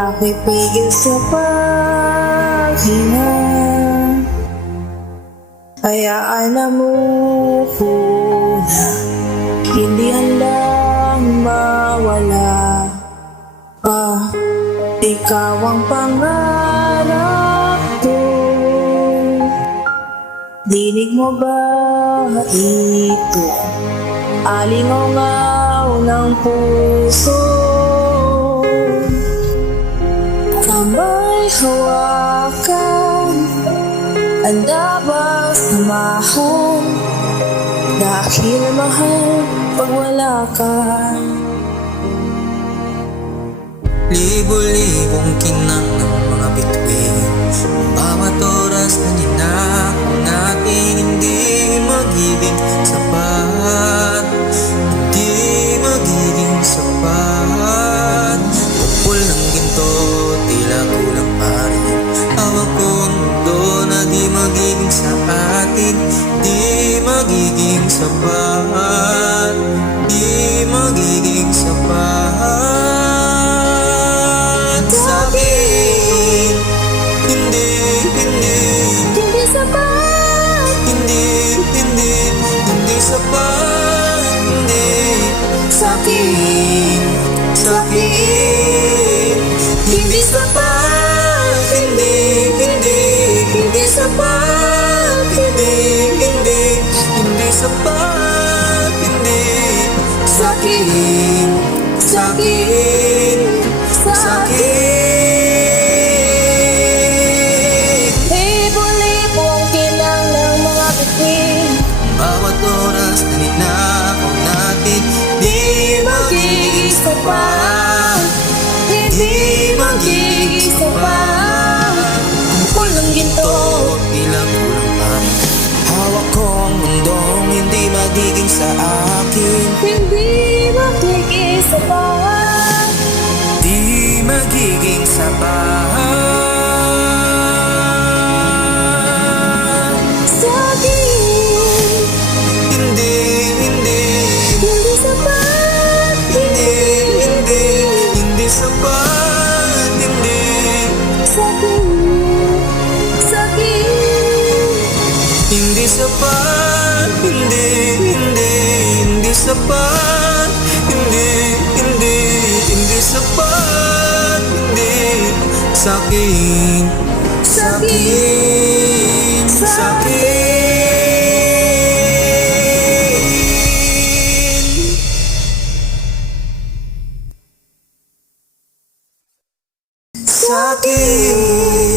Ako'y pigil sa paghinga. Hayaan na muna, hindi handang mawala pa. Ikaw ang pangarap ko. Dinig mo ba ito? Alingaw ng puso. Kamay hawakan, handa bang samahan? Dahil mahal pag wala ka. Libo-libong kinang ng mga bituin, bawat oras na ninakaw natin, hindi magiging sapat. Hindi magiging sapat. Kupol ng ginto, tila kulang pa rin. Hawak ko ang mundo na di magiging sa atin. Di magiging sapat. Di magiging sapat. Sa'kin, hindi sapat. Hindi sapat. Sa'kin, hindi sapat. Hindi sapat. Hindi sapat. Sa'kin. Libo-libo ang kinang ng mga bituin, Bawat oras na ninakaw natin, di magiging sapat. hindi magiging sapat. Kupol ng ginto, Tila kulang pa rin. Hawak ko ang mundong hindi magiging sa akin. hindi magiging sapat. Di magiging sapat. Sa'kin, Hindi sapat. Hindi sapat. Sa'kin, Hindi sapat. Hindi sapat. Hindi sapat. Sa'kin. Sa'kin.